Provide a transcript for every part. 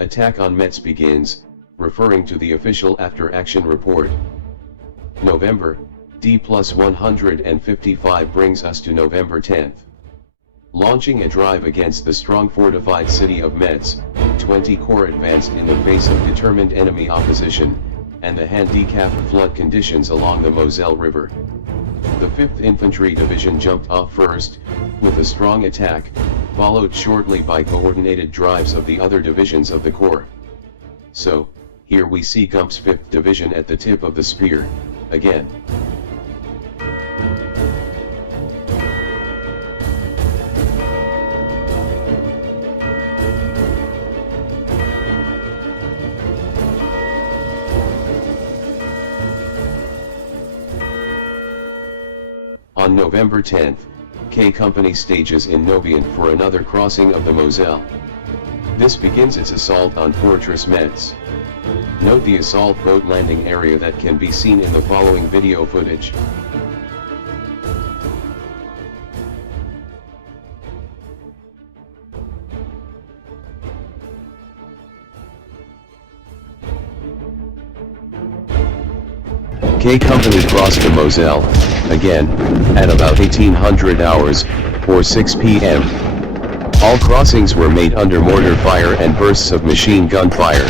Attack on Metz begins, referring to the official after-action report. November, D+155 brings us to November 10th. Launching a drive against the strong fortified city of Metz, 20 Corps advanced in the face of determined enemy opposition, and the handicapped flood conditions along the Moselle River. The 5th Infantry Division jumped off first, with a strong attack, followed shortly by coordinated drives of the other divisions of the Corps. So, here we see Gump's 5th Division at the tip of the spear, again. On November 10th, K Company stages in Novient for another crossing of the Moselle. This begins its assault on Fortress Metz. Note the assault boat landing area that can be seen in the following video footage. K Company crossed the Moselle, again, at about 1800 hours, or 6 p.m. All crossings were made under mortar fire and bursts of machine gun fire.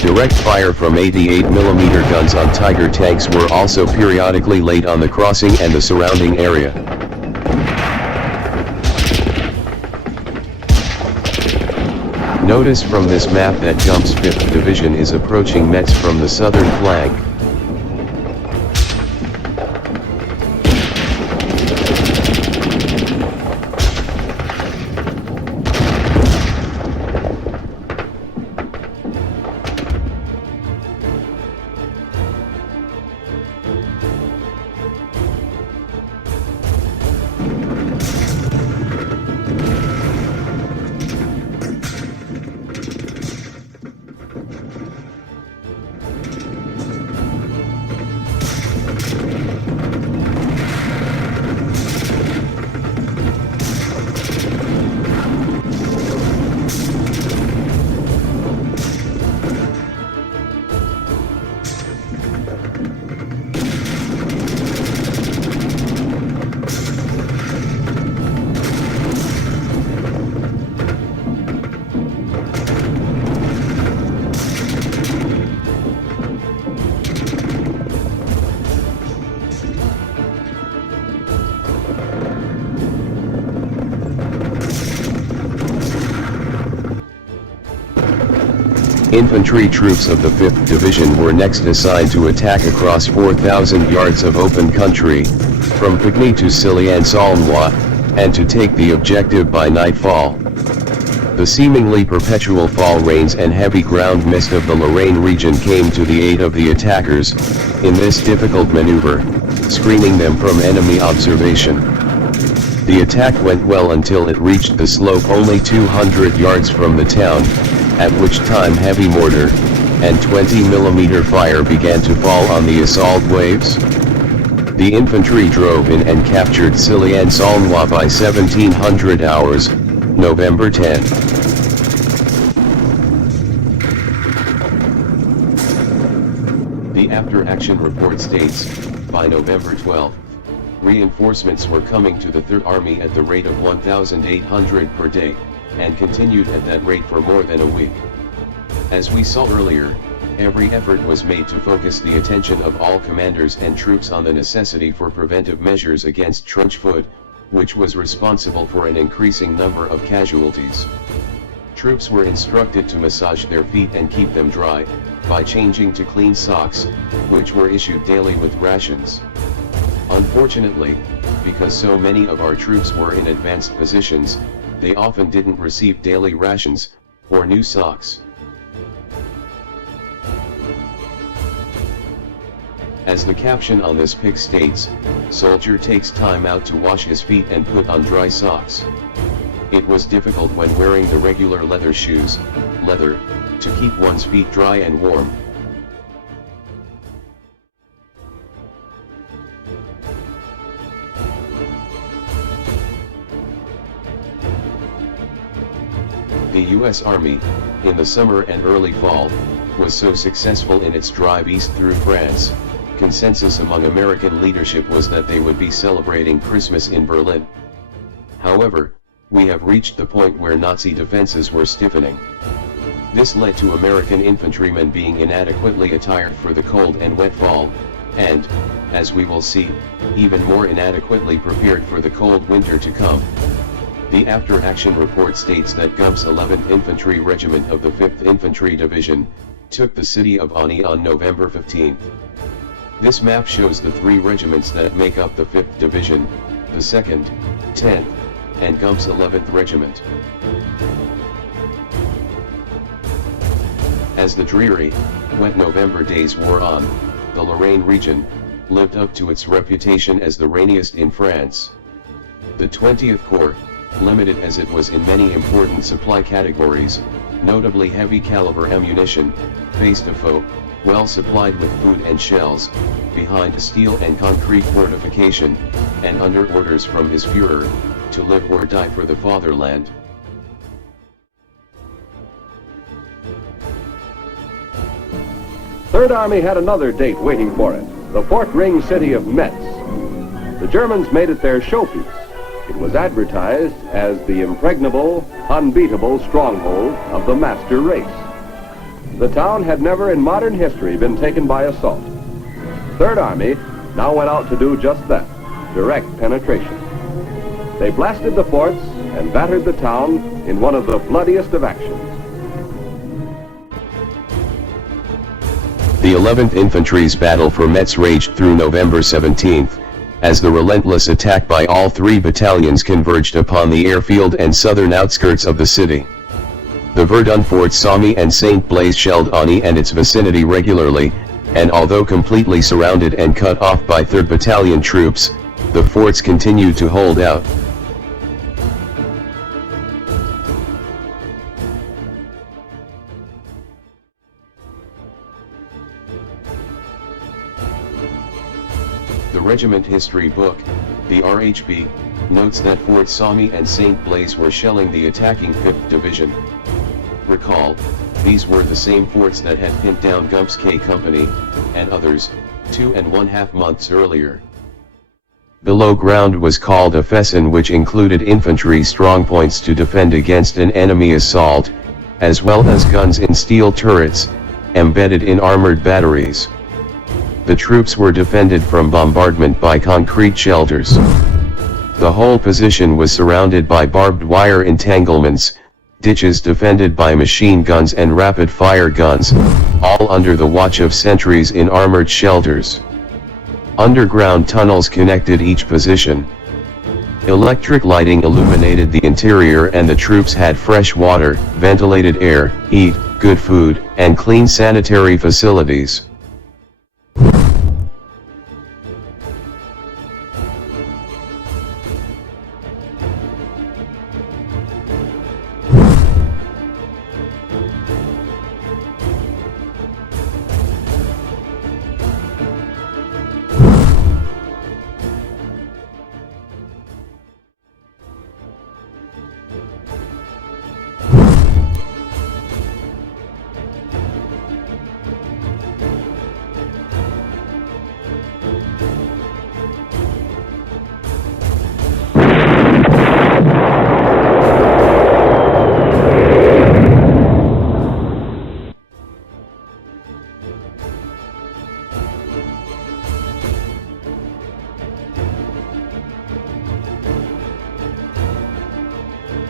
Direct fire from 88mm guns on Tiger tanks were also periodically laid on the crossing and the surrounding area. Notice from this map that Gump's 5th Division is approaching Metz from the southern flank. Infantry troops of the 5th Division were next assigned to attack across 4,000 yards of open country, from Pigny to Silly-en-Saulnois, and to take the objective by nightfall. The seemingly perpetual fall rains and heavy ground mist of the Lorraine region came to the aid of the attackers, in this difficult maneuver, screening them from enemy observation. The attack went well until it reached the slope only 200 yards from the town, at which time heavy mortar and 20mm fire began to fall on the assault waves. The infantry drove in and captured Silly-en-Saulnois by 1700 hours, November 10. The after-action report states, by November 12, reinforcements were coming to the Third Army at the rate of 1,800 per day, and continued at that rate for more than a week. As we saw earlier, every effort was made to focus the attention of all commanders and troops on the necessity for preventive measures against trench foot, which was responsible for an increasing number of casualties. Troops were instructed to massage their feet and keep them dry, by changing to clean socks, which were issued daily with rations. Unfortunately, because so many of our troops were in advanced positions, they often didn't receive daily rations, or new socks. As the caption on this pic states, soldier takes time out to wash his feet and put on dry socks. It was difficult when wearing the regular leather shoes, leather, to keep one's feet dry and warm. The U.S. Army, in the summer and early fall, was so successful in its drive east through France, consensus among American leadership was that they would be celebrating Christmas in Berlin. However, we have reached the point where Nazi defenses were stiffening. This led to American infantrymen being inadequately attired for the cold and wet fall, and, as we will see, even more inadequately prepared for the cold winter to come. The after-action report states that Gump's 11th Infantry Regiment of the 5th Infantry Division took the city of Ani on November 15. This map shows the three regiments that make up the 5th Division, the 2nd, 10th, and Gump's 11th Regiment. As the dreary, wet November days wore on, the Lorraine region lived up to its reputation as the rainiest in France. The 20th Corps, limited as it was in many important supply categories, notably heavy caliber ammunition, faced a foe, well supplied with food and shells, behind a steel and concrete fortification, and under orders from his Führer, to live or die for the fatherland. Third Army had another date waiting for it, the Fort Ring city of Metz. The Germans made it their showpiece. It was advertised as the impregnable, unbeatable stronghold of the master race. The town had never in modern history been taken by assault. Third Army now went out to do just that, direct penetration. They blasted the forts and battered the town in one of the bloodiest of actions. The 11th Infantry's battle for Metz raged through November 17, as the relentless attack by all three battalions converged upon the airfield and southern outskirts of the city. The Verdun forts Somme and St. Blaise shelled Ani and its vicinity regularly, and although completely surrounded and cut off by 3rd Battalion troops, the forts continued to hold out. The regiment history book, the RHB, notes that Fort Somme and St. Blaise were shelling the attacking 5th Division. Recall, these were the same forts that had pinned down Gump's K Company, and others, 2.5 months earlier. Below ground was called a Fessin, which included infantry strongpoints to defend against an enemy assault, as well as guns in steel turrets, embedded in armored batteries. The troops were defended from bombardment by concrete shelters. The whole position was surrounded by barbed wire entanglements, ditches defended by machine guns and rapid-fire guns, all under the watch of sentries in armored shelters. Underground tunnels connected each position. Electric lighting illuminated the interior, and the troops had fresh water, ventilated air, heat, good food, and clean sanitary facilities.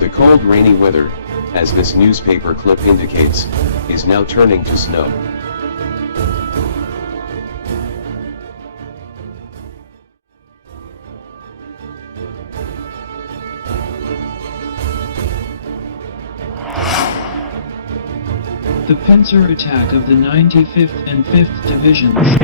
The cold rainy weather, as this newspaper clip indicates, is now turning to snow. The pincer attack of the 95th and 5th Divisions.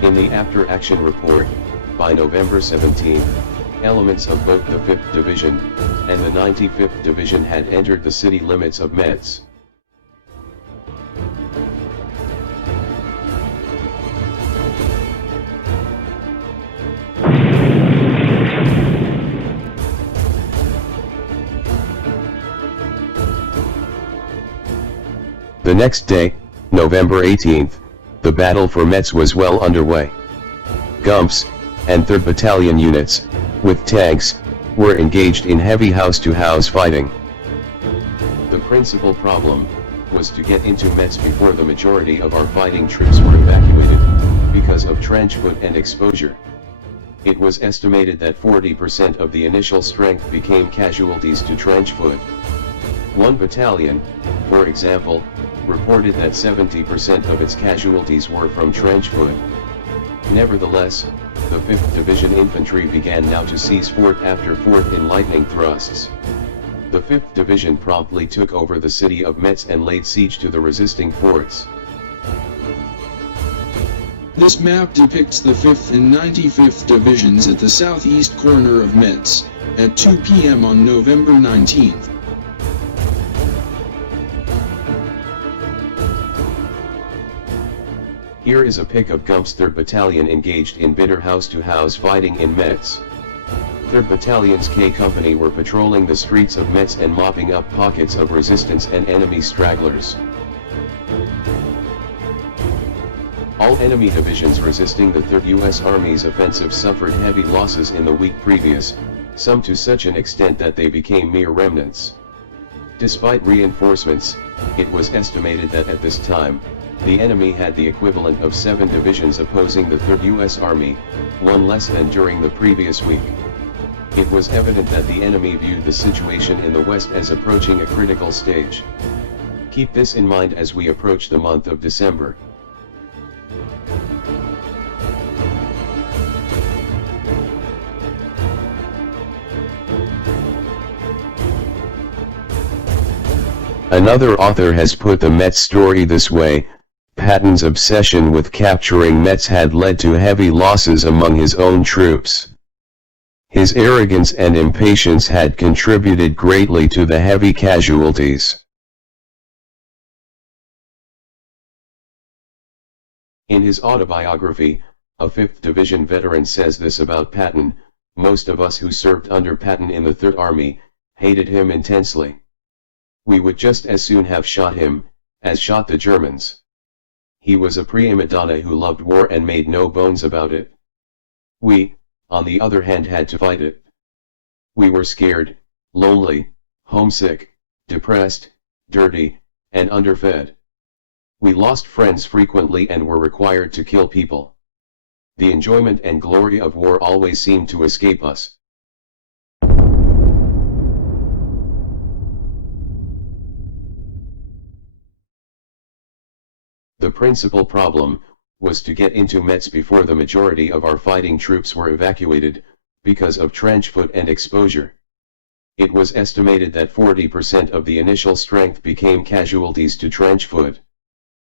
In the after-action report, by November 17, Elements of both the 5th Division and the 95th Division had entered the city limits of Metz. The next day, November 18th, the battle for Metz was well underway. Gumps and 3rd Battalion units, with tanks, were engaged in heavy house-to-house fighting. The principal problem was to get into Metz before the majority of our fighting troops were evacuated, because of trench foot and exposure. It was estimated that 40% of the initial strength became casualties to trench foot. One battalion, for example, reported that 70% of its casualties were from trench foot. Nevertheless, the 5th Division Infantry began now to seize fort after fort in lightning thrusts. The 5th Division promptly took over the city of Metz and laid siege to the resisting forts. This map depicts the 5th and 95th Divisions at the southeast corner of Metz, at 2 p.m. on November 19th. Here is a pic of Gump's 3rd Battalion engaged in bitter house-to-house fighting in Metz. 3rd Battalion's K Company were patrolling the streets of Metz and mopping up pockets of resistance and enemy stragglers. All enemy divisions resisting the 3rd U.S. Army's offensive suffered heavy losses in the week previous, some to such an extent that they became mere remnants. Despite reinforcements, it was estimated that at this time, the enemy had the equivalent of 7 divisions opposing the 3rd U.S. Army, one less than during the previous week. It was evident that the enemy viewed the situation in the west as approaching a critical stage. Keep this in mind as we approach the month of December. Another author has put the Metz story this way: Patton's obsession with capturing Metz had led to heavy losses among his own troops. His arrogance and impatience had contributed greatly to the heavy casualties. In his autobiography, a 5th Division veteran says this about Patton: "Most of us who served under Patton in the 3rd Army, hated him intensely. We would just as soon have shot him, as shot the Germans. He was a prima donna who loved war and made no bones about it. We, on the other hand, had to fight it. We were scared, lonely, homesick, depressed, dirty, and underfed. We lost friends frequently and were required to kill people. The enjoyment and glory of war always seemed to escape us." The principal problem was to get into Metz before the majority of our fighting troops were evacuated, because of trench foot and exposure. It was estimated that 40% of the initial strength became casualties to trench foot.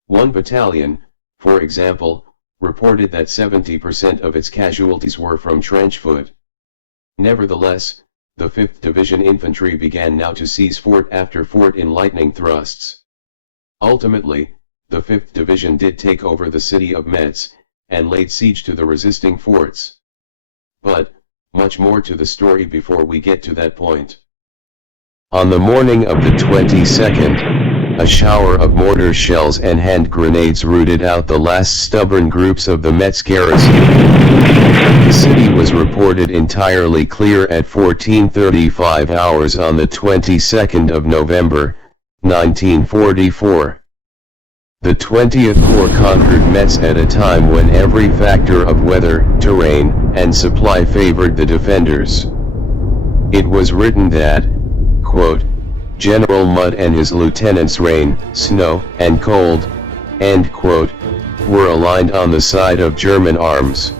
One battalion, for example, reported that 70% of its casualties were from trench foot. Nevertheless, the 5th Division Infantry began now to seize fort after fort in lightning thrusts. Ultimately, the 5th Division did take over the city of Metz, and laid siege to the resisting forts. But, much more to the story before we get to that point. On the morning of the 22nd, a shower of mortar shells and hand grenades rooted out the last stubborn groups of the Metz garrison. The city was reported entirely clear at 14:35 hours on the 22nd of November, 1944. The 20th Corps conquered Metz at a time when every factor of weather, terrain, and supply favored the defenders. It was written that, quote, General Mudd and his lieutenants rain, snow, and cold, end quote, were aligned on the side of German arms.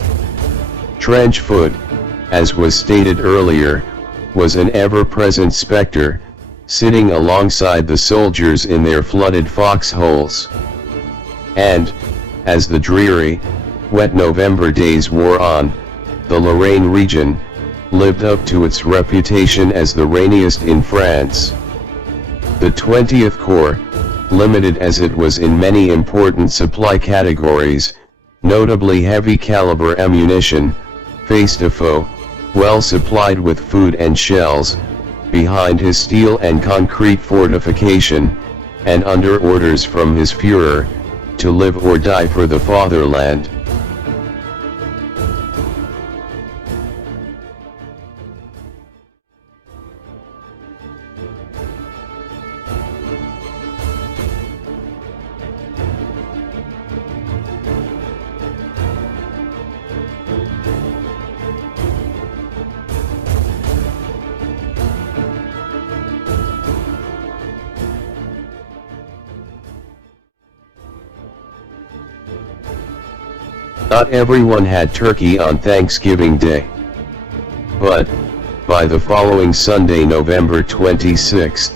Trench foot, as was stated earlier, was an ever-present specter, sitting alongside the soldiers in their flooded foxholes. And, as the dreary, wet November days wore on, the Lorraine region, lived up to its reputation as the rainiest in France. The 20th Corps, limited as it was in many important supply categories, notably heavy caliber ammunition, faced a foe, well supplied with food and shells, behind his steel and concrete fortification, and under orders from his Führer, to live or die for the fatherland. Not everyone had turkey on Thanksgiving Day. But, by the following Sunday, November 26,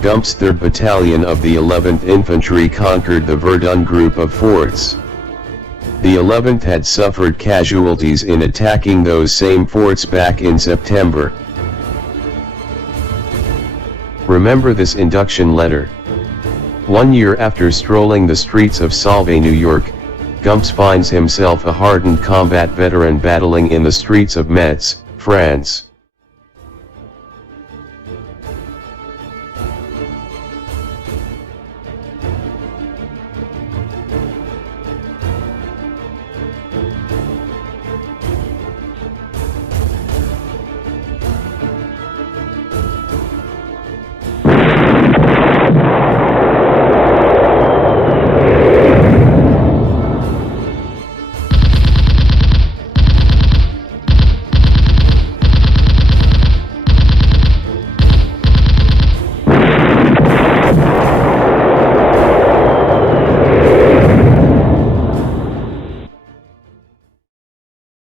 Gump's 3rd Battalion of the 11th Infantry conquered the Verdun group of forts. The 11th had suffered casualties in attacking those same forts back in September. Remember this induction letter. 1 year after strolling the streets of Salve, New York, Gumps finds himself a hardened combat veteran battling in the streets of Metz, France.